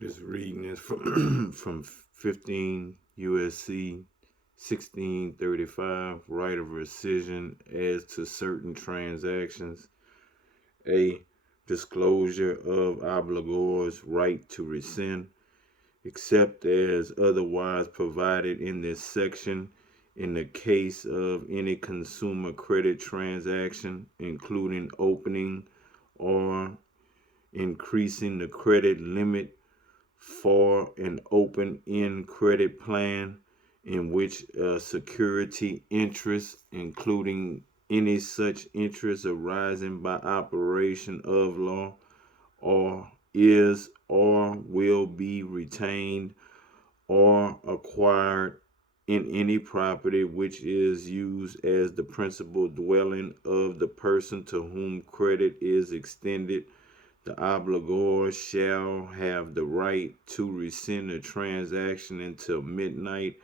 This reading is from, from 15 USC 1635, right of rescission as to certain transactions. A. Disclosure of obligor's right to rescind, except as otherwise provided in this section, in the case of any consumer credit transaction, including opening or increasing the credit limit for an open-end credit plan in which a security interest, including any such interest arising by operation of law, or is or will be retained or acquired in any property which is used as the principal dwelling of the person to whom credit is extended, the obligor shall have the right to rescind the transaction until midnight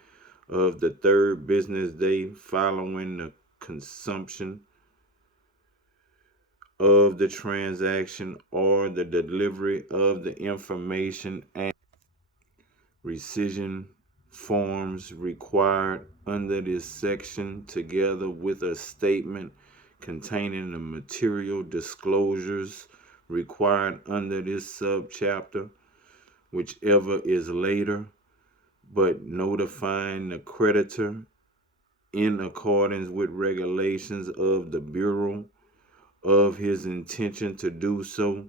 of the third business day following the consummation of the transaction or the delivery of the information and rescission forms required under this section, together with a statement containing the material disclosures required under this subchapter, whichever is later, but notifying the creditor in accordance with regulations of the Bureau of his intention to do so.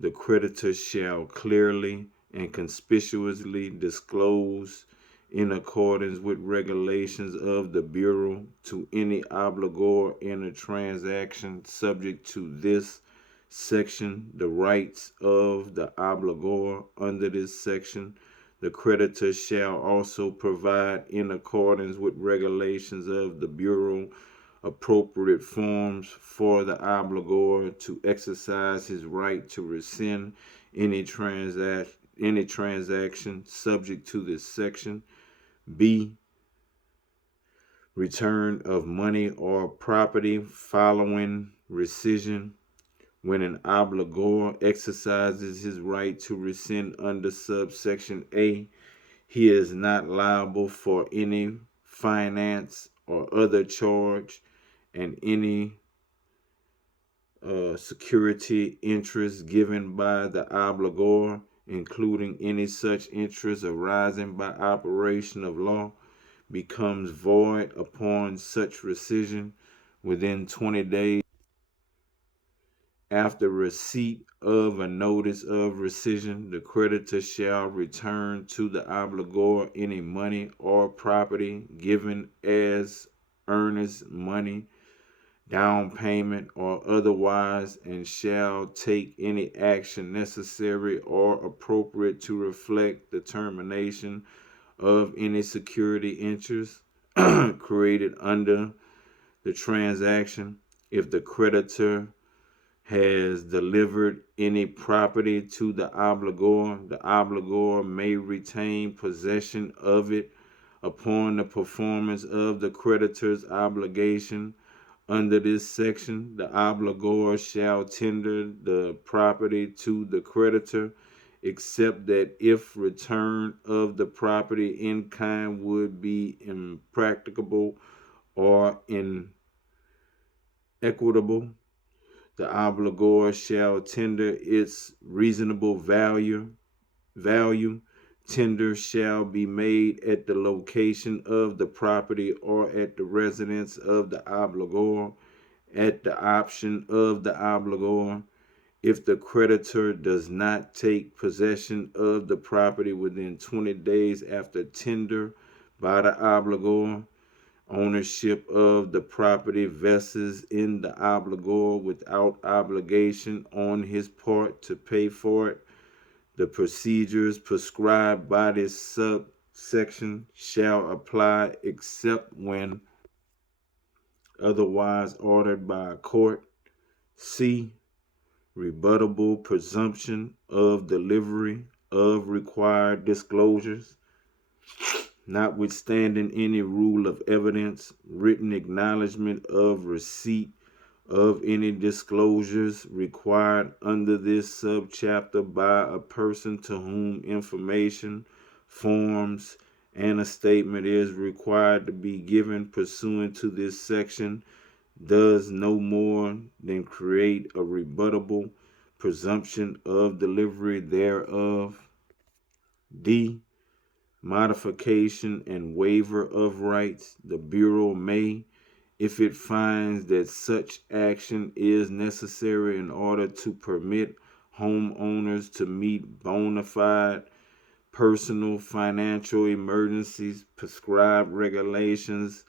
The creditor shall clearly and conspicuously disclose, in accordance with regulations of the Bureau, to any obligor in a transaction subject to this section the rights of the obligor under this section. The creditor shall also provide, in accordance with regulations of the Bureau, appropriate forms for the obligor to exercise his right to rescind any transaction subject to this section. B. Return of money or property following rescission. When an obligor exercises his right to rescind under subsection A, he is not liable for any finance or other charge, and any security interest given by the obligor, including any such interest arising by operation of law, becomes void upon such rescission within 20 days after receipt of a notice of rescission. The creditor shall return to the obligor any money or property given as earnest money, down payment, or otherwise, and shall take any action necessary or appropriate to reflect the termination of any security interest created under the transaction. If the creditor has delivered any property to the obligor may retain possession of it upon the performance of the creditor's obligation under this section. The obligor shall tender the property to the creditor, except that if return of the property in kind would be impracticable or inequitable, the obligor shall tender its reasonable value. Tender shall be made at the location of the property or at the residence of the obligor, at the option of the obligor. If the creditor does not take possession of the property within 20 days after tender by the obligor, ownership of the property vests in the obligor without obligation on his part to pay for it. The procedures prescribed by this subsection shall apply except when otherwise ordered by a court. C. Rebuttable presumption of delivery of required disclosures. Notwithstanding any rule of evidence, written acknowledgment of receipt of any disclosures required under this subchapter by a person to whom information, forms, and a statement is required to be given pursuant to this section does no more than create a rebuttable presumption of delivery thereof. D. Modification and waiver of rights. The Bureau may, if it finds that such action is necessary in order to permit homeowners to meet bona fide personal financial emergencies, prescribe regulations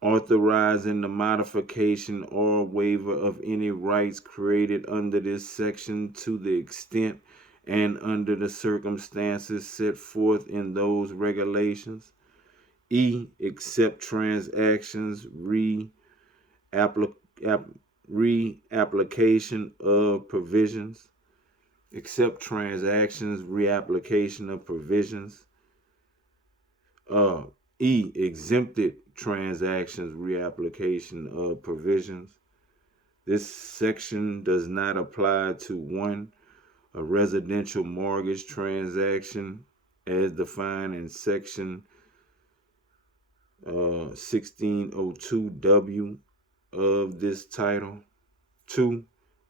authorizing the modification or waiver of any rights created under this section to the extent and under the circumstances set forth in those regulations. E. Accept transactions, reapplication of provisions. Accept transactions, reapplication of provisions. Exempted transactions, reapplication of provisions. This section does not apply to 1. A residential mortgage transaction as defined in section 1602W of this title. 2.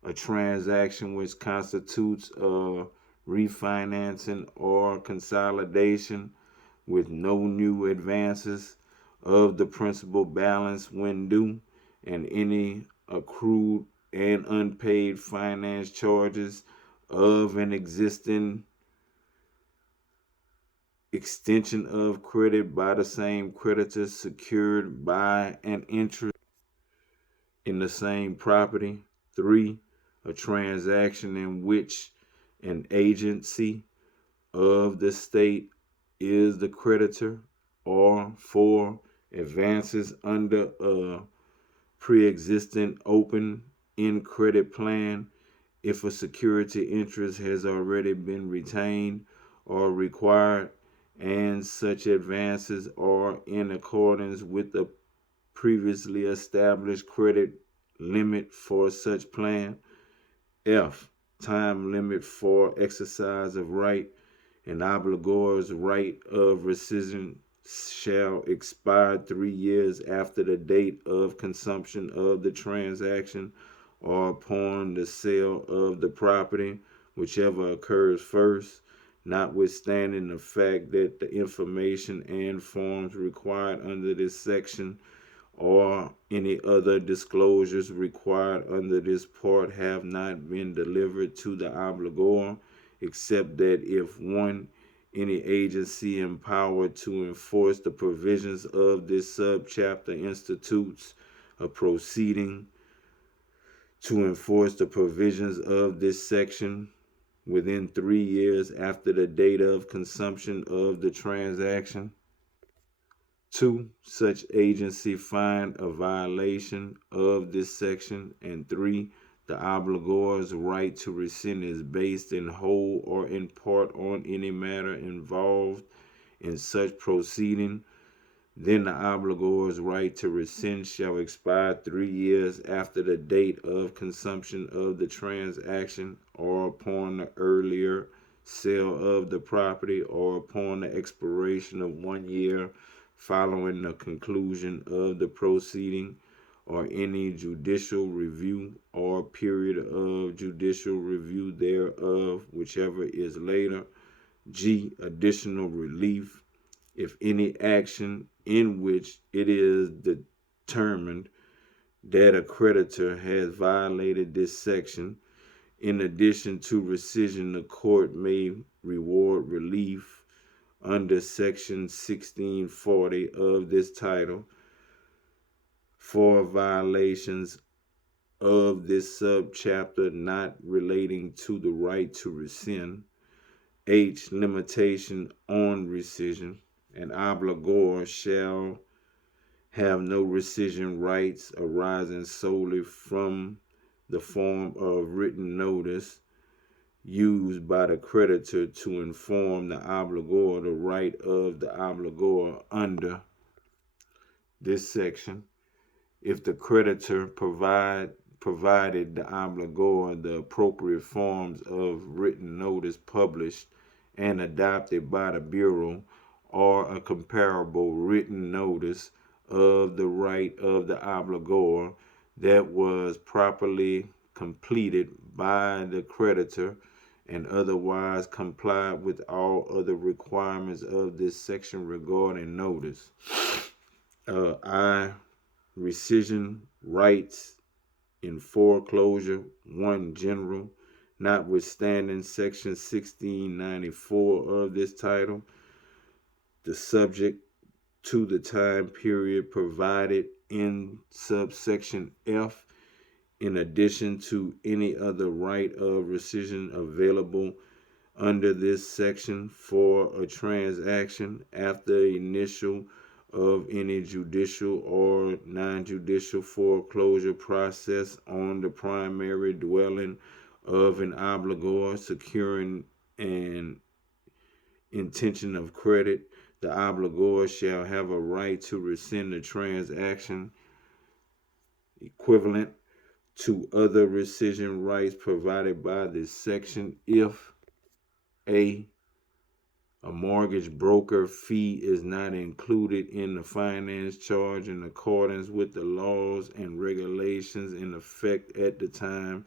A transaction which constitutes a refinancing or consolidation with no new advances of the principal balance when due, and any accrued and unpaid finance charges of an existing extension of credit by the same creditor secured by an interest in the same property. 3. A transaction in which an agency of the state is the creditor. Or 4. Advances under a pre-existing open-end credit plan if a security interest has already been retained or required, and such advances are in accordance with the previously established credit limit for such plan. F. Time limit for exercise of right. An obligor's right of rescission shall expire 3 years after the date of consummation of the transaction or upon the sale of the property, whichever occurs first, notwithstanding the fact that the information and forms required under this section or any other disclosures required under this part have not been delivered to the obligor, except that if 1. Any agency empowered to enforce the provisions of this subchapter institutes a proceeding to enforce the provisions of this section within 3 years after the date of consummation of the transaction. 2. Such agency find a violation of this section. And 3. The obligor's right to rescind is based in whole or in part on any matter involved in such proceeding. Then the obligor's right to rescind shall expire 3 years after the date of consummation of the transaction or upon the earlier sale of the property or upon the expiration of 1 year following the conclusion of the proceeding or any judicial review or period of judicial review thereof, whichever is later. G. Additional relief. If any action in which it is determined that a creditor has violated this section, in addition to rescission, the court may reward relief under section 1640 of this title for violations of this subchapter not relating to the right to rescind. H. Limitation on rescission. An obligor shall have no rescission rights arising solely from the form of written notice used by the creditor to inform the obligor the right of the obligor under this section. if the creditor provided the obligor the appropriate forms of written notice published and adopted by the Bureau, or a comparable written notice of the right of the obligor that was properly completed by the creditor and otherwise complied with all other requirements of this section regarding notice. I. Rescission rights in foreclosure. 1. General. Notwithstanding Section 1694 of this title, the subject to the time period provided in subsection F, in addition to any other right of rescission available under this section for a transaction after initial of any judicial or non-judicial foreclosure process on the primary dwelling of an obligor securing an intention of credit, the obligor shall have a right to rescind the transaction equivalent to other rescission rights provided by this section if a mortgage broker fee is not included in the finance charge in accordance with the laws and regulations in effect at the time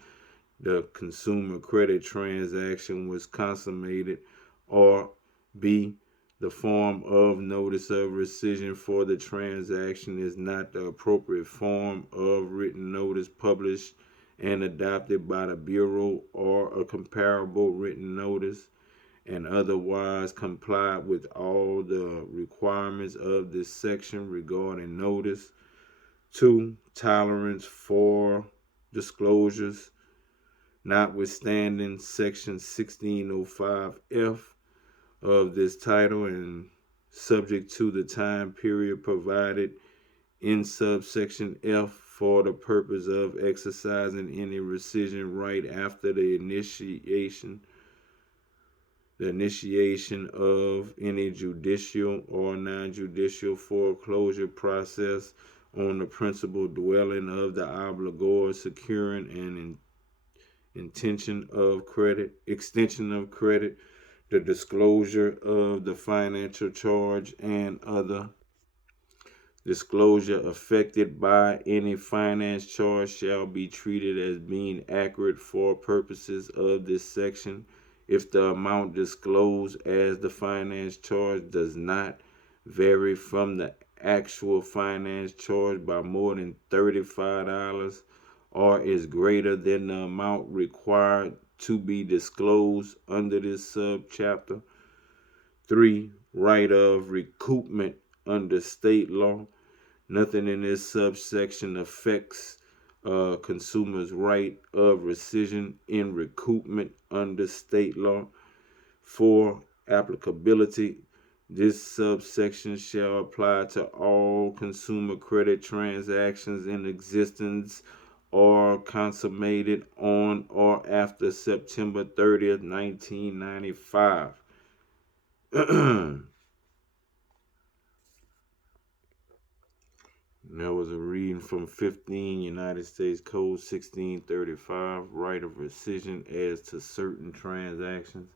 the consumer credit transaction was consummated, or B, the form of notice of rescission for the transaction is not the appropriate form of written notice published and adopted by the Bureau, or a comparable written notice, and otherwise comply with all the requirements of this section regarding notice. 2. Tolerance for disclosures. Notwithstanding Section 1605F of this title and subject to the time period provided in subsection F for the purpose of exercising any rescission right after the initiation of any judicial or non-judicial foreclosure process on the principal dwelling of the obligor securing an extension of credit, the disclosure of the financial charge and other disclosure affected by any finance charge shall be treated as being accurate for purposes of this section if the amount disclosed as the finance charge does not vary from the actual finance charge by more than $35 or is greater than the amount required to be disclosed under this subchapter. 3. Right of recoupment under state law. Nothing in this subsection affects consumer's right of rescission in recoupment under state law. 4. Applicability. This subsection shall apply to all consumer credit transactions in existence or consummated on or after September 30th, 1995. That was a reading from 15 United States Code 1635, right of rescission as to certain transactions.